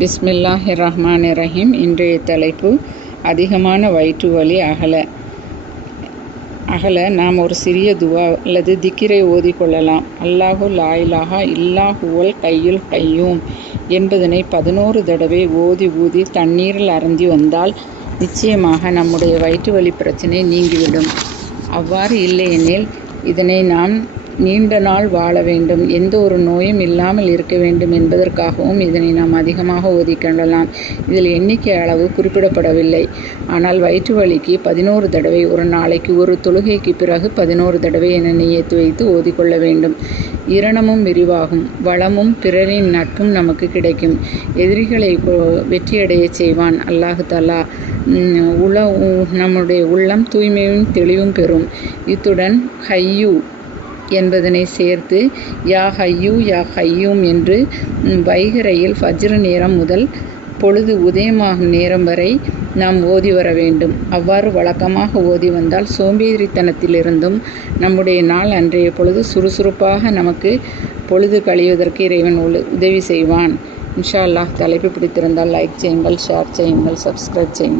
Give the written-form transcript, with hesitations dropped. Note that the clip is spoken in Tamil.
பிஸ்மில்லாஹிர்ரஹ்மானிர்ரஹீம். இன்றைய தலைப்பு அதிகமான வயிற்று வலி அகல நாம் ஒரு சிறிய துவா அல்லது திக்கிரை ஓதிக்கொள்ளலாம். அல்லாஹு லா இலாஹா இல்லா ஹுவல் கையுல் கையூம் என்பதனை 11 தடவை ஓதி ஊதி தண்ணீரில் அருந்தி வந்தால் நிச்சயமாக நம்முடைய வயிற்று வலி பிரச்சனை நீங்கிவிடும். அவ்வாறு இல்லையெனில் இதனை நாம் நீண்ட நாள் வாழ வேண்டும், எந்த ஒரு நோயும் இல்லாமல் இருக்க வேண்டும் என்பதற்காகவும் இதனை நாம் அதிகமாக ஓதிக்கொள்ளலாம். இதில் எண்ணிக்கை அளவு குறிப்பிடப்படவில்லை. ஆனால் வயிற்று வலிக்கு 11 தடவை, ஒரு நாளைக்கு ஒரு தொழுகைக்கு பிறகு 11 தடவை என நியத்து வைத்து ஓதிக்கொள்ள வேண்டும். இரணமும் விரிவாகும், வளமும் பிறரின் நட்பும் நமக்கு கிடைக்கும். எதிரிகளை வெற்றியடைய செய்வான் அல்லாஹு தஆலா. நம்முடைய உள்ளம் தூய்மையும் தெளிவும் பெறும். இத்துடன் ஹையூ என்பதனை சேர்த்து யா ஹையூ யா ஹையூம் என்று வைகரையில் ஃபஜ்ர் நேரம் முதல் பொழுது உதயமாகும் நேரம் வரை நாம் ஓதி வர வேண்டும். அவ்வாறு வழக்கமாக ஓதி வந்தால் சோம்பேறித்தனத்திலிருந்தும் நம்முடைய நாள் அன்றைய பொழுது சுறுசுறுப்பாக நமக்கு பொழுது கழிவதற்கு இறைவன் உதவி செய்வான். இன்ஷா அல்லாஹ். தலைப்பு பிடித்திருந்தால் லைக் செய்யுங்கள், ஷேர் செய்யுங்கள், சப்ஸ்கிரைப் செய்யுங்கள்.